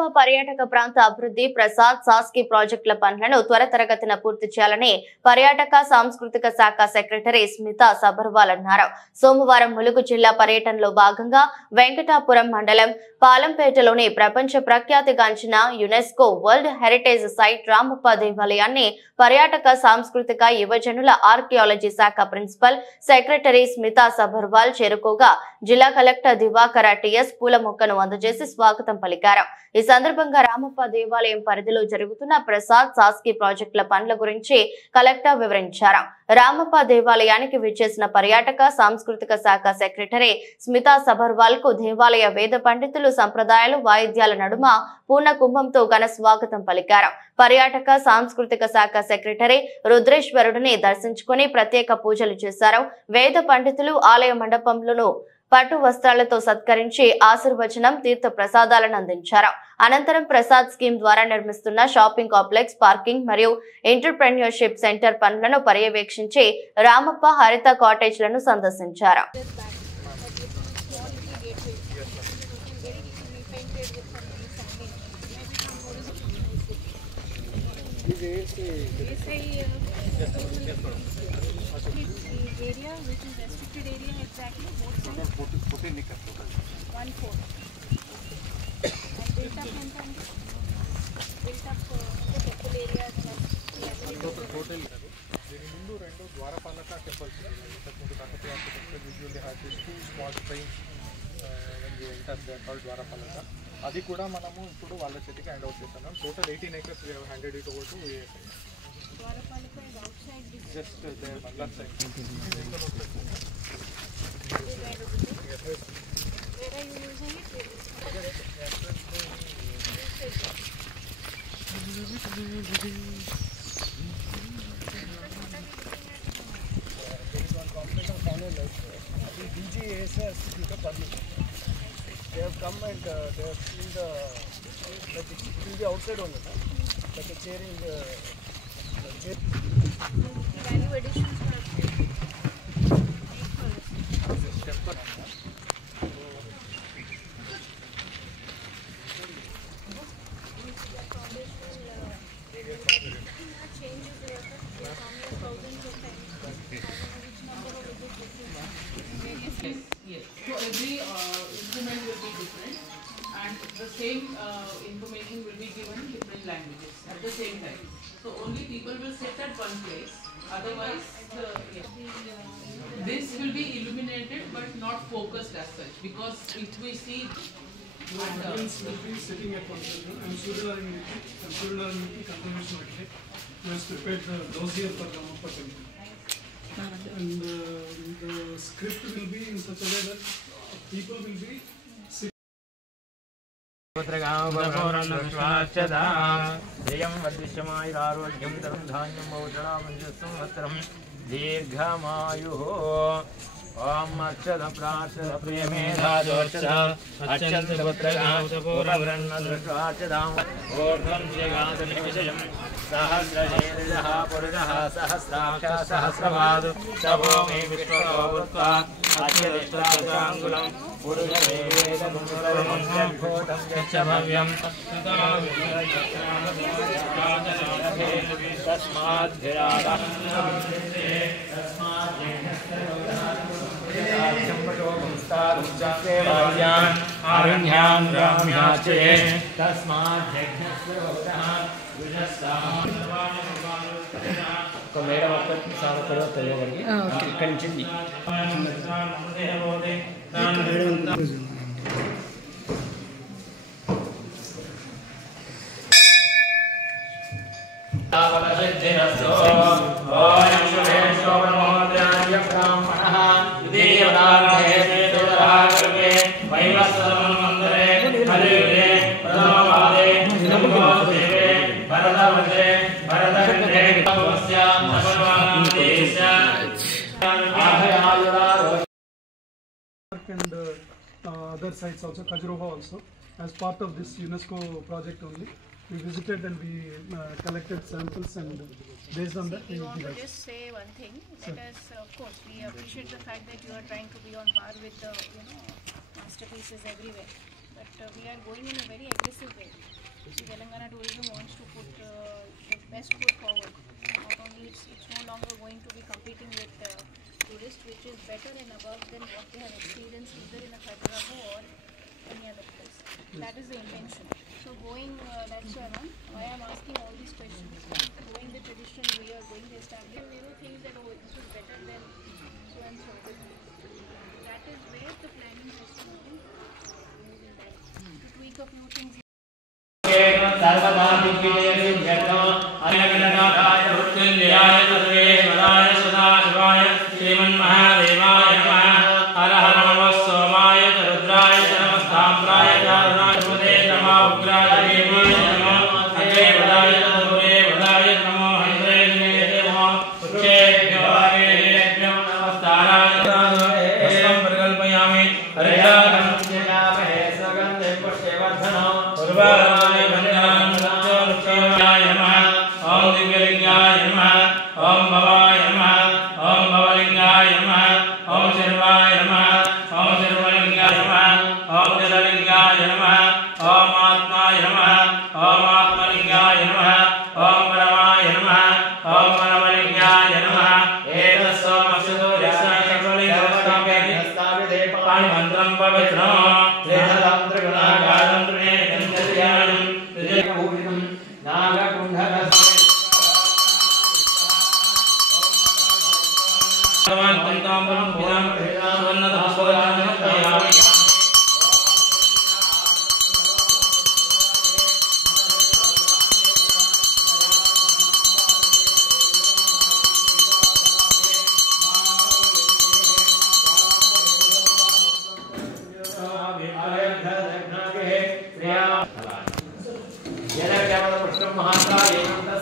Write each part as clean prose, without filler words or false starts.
రామప్ప పర్యాటక ప్రాంత అభివృద్ధి ప్రసాద్ సాస్కి ప్రాజెక్టుల పనులను త్వరితగతిన పూర్తి చేయాలని పర్యాటక సాంస్కృతిక శాఖ సెక్రటరీ స్మితా సబర్వాల్ అన్నారు. సోమవారం ములుగు జిల్లా పర్యటనలో భాగంగా వెంకటాపురం మండలం పాలంపేటలోని ప్రపంచ ప్రఖ్యాతిగాంచిన UNESCO world heritage site Ramappa దేవాలయాన్ని పర్యాటక సాంస్కృతిక యువజనుల ఆర్కియాలజీ శాఖ ప్రిన్సిపల్ సెక్రటరీ స్మితా సబర్వాల్ చేరుకోగా జిల్లా కలెక్టర్ దివాకర్ టిఎస్ పూల మొక్కను అందజేసి స్వాగతం పలికారు. ఈ సందర్భంగా రామప్ప దేవాలయం పరిధిలో జరుగుతున్న ప్రసాద్ సాస్కి ప్రాజెక్టుల పనుల గురించి కలెక్టర్ వివరించారు. రామప్ప దేవాలయానికి విచ్చేసిన పర్యాటక సాంస్కృతిక శాఖ సెక్రటరీ స్మితా సబర్వాల్ కు దేవాలయ వేద పండితులు సంప్రదాయాలు వాయిద్యాల నడుమ పూర్ణ కుంభంతో ఘన స్వాగతం పలికారు. పర్యాటక సాంస్కృతిక శాఖ సెక్రటరీ రుద్రేశ్వరుడిని దర్శించుకుని ప్రత్యేక పూజలు చేశారు. వేద పండితులు ఆలయ మండపంలోను పట్టు వస్త్రాలతో సత్కరించి ఆశీర్వచనం తీర్థ ప్రసాదాలను అందించారు. అనంతరం ప్రసాద్ స్కీమ్ ద్వారా నిర్మిస్తున్న షాపింగ్ కాంప్లెక్స్, పార్కింగ్ మరియు ఎంటర్‌ప్రెన్యూర్‌షిప్ సెంటర్ పనులను పర్యవేక్షించి రామప్ప హరిత కాటేజ్లను సందర్శించారు. area which is restricted area exactly both sides 14 acres total 1/4 and built up the temple area total దీని ముందు రెండు ద్వారపాలక టెంపుల్స్ ఇంతకుముందు Kakatiya architecture usually have this two small frames when you enter the called ద్వారపాలక అది కూడా మనము ఇప్పుడు వాళ్ళ చేతికి హ్యాండ్ ఓవర్ చేస్తున్నాం. Total 18 acres we have handed it over to ASI. Dwarapalika is outside this. Just there, Bangladesh side. Where are you using it? There is one complex of final DGAS has to take a permission. They have come and they have seen the like it will be outside only, like a chair in the chair. Value additions for us. Yes. So every instrument will be different, and the same information will be given in different languages at the same time. So only people will sit at one place. Otherwise, this will be illuminated but not focused as such. Because if we see, audience will be sitting at one place. I'm Suryaraniti Conservation Architect, who has prepared the dossier for Ramappa Temple. And the script will be in such a way that people will be sitting. ओम अक्षद प्राचद प्रेमेधाजोच्चद अच्चद पुत्रगावृन्नदृष्टाच्चदाम ऊर्ध्वं जगादनिविषयं सहस्रजेदः पुरुषः सहस्राक्षः सहस्रपादः सभूमि विश्वतो भूत्वा अच्चदिष्टाङ्गुलं पुरुषमेवेदमुत्तरमन्त्रभूतं यच्च भव्यं तस्माद्भिरादः madam ఒక్కటి sir తెలియగలిగి ఇక్కడి నుంచి and other sites also, Khajuraho also, as part of this UNESCO project only. We visited and we collected samples, and based on that we want to just say one thing. That is, of course, we appreciate the fact that you are trying to be on par with the masterpieces everywhere. but we are going in a very aggressive way. Telangana tourism wants to put the best foot forward. Not only it's no longer going to be competing with tourists, which is better and above than what they have experienced either in a Khajuraho or any other place. That is the intention. So going, that's why I am asking all these questions. Going the traditional way or going the established, things that this was better than so and so. That is where the planning has to move in that. To tweak a few things. सर्वदा दिग्विजय सिद्ध्यर्थो अनगणनाथाय मृत्युंजयाय सर्वेश्वराय सदाशिवाय श्रीमन्महादेवाय नमः हर हर नमः सोमाय च रुद्राय च नमस्ताम्राय चारुणाय सुमते नमः उग्राय देवाय नमः अग्रे वदाय च दूरे वदाय नमो हंद्रे निमेते नमः उच्चेभ्यो वारेभ्यो नमस्ताराय हस्तं प्रकल्पयामि हरिद्रां चिन्तामहे सुगन्धे पुष्पवर्धनो उर्वाराय ओम दिव्यलिंगाय नमः ओम भवाय नमः ओम भवलिंगाय नमः ओम सर्वाय नमः ओम सर्वलिंगाय नमः ओम जललिंगाय नमः ओम आत्माय नमः ओम आत्मलिंगाय नमः ओम परमाय नमः ओम परमलिंगाय नमः एतस्सोमसुदूरस्य सर्वलिंगस्थाप्यति पाणिमन्त्रं पवित्रं त्रिधलं त्रिगुणाकारं त्रिनेत्रं त्रिजगभूषितं नागकुण्डलस्य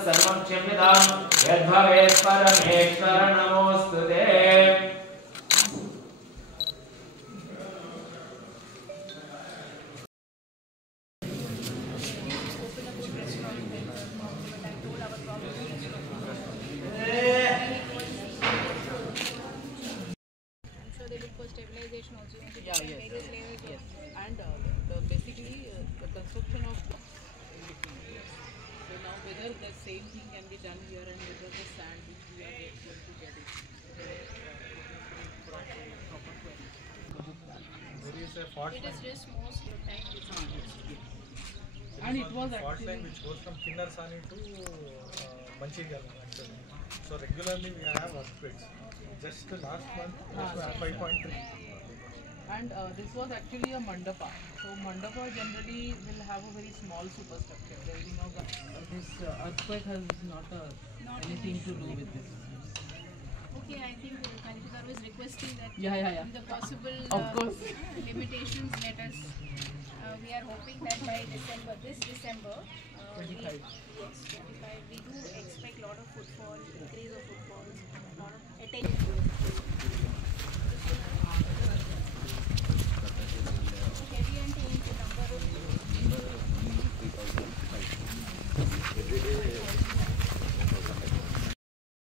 सर्वं क्षम्यतां यद्भवेत् परमेश्वर नमोस्तुते Stabilization also. Yeah, yes. Yes. And basically the construction of so now whether the same thing can be done here and whether the sand which we are going to get it. There is a fault It is just most of the time. And it was fault line actually which goes from Kinnarsani to Mancherial actually. So regularly we have earthquakes. Just last month it was 5.3. and this was actually a mandapa. So mandapa generally will have a very small superstructure. There is no this earthquake has not anything to do with this. Okay, I think Kanchikar was requesting that Yeah. the possible Of course. limitations let us. We are hoping that by December, this December, 25. Yes, 25, we do expect a lot of footfall, increase of footfalls, a lot of attention.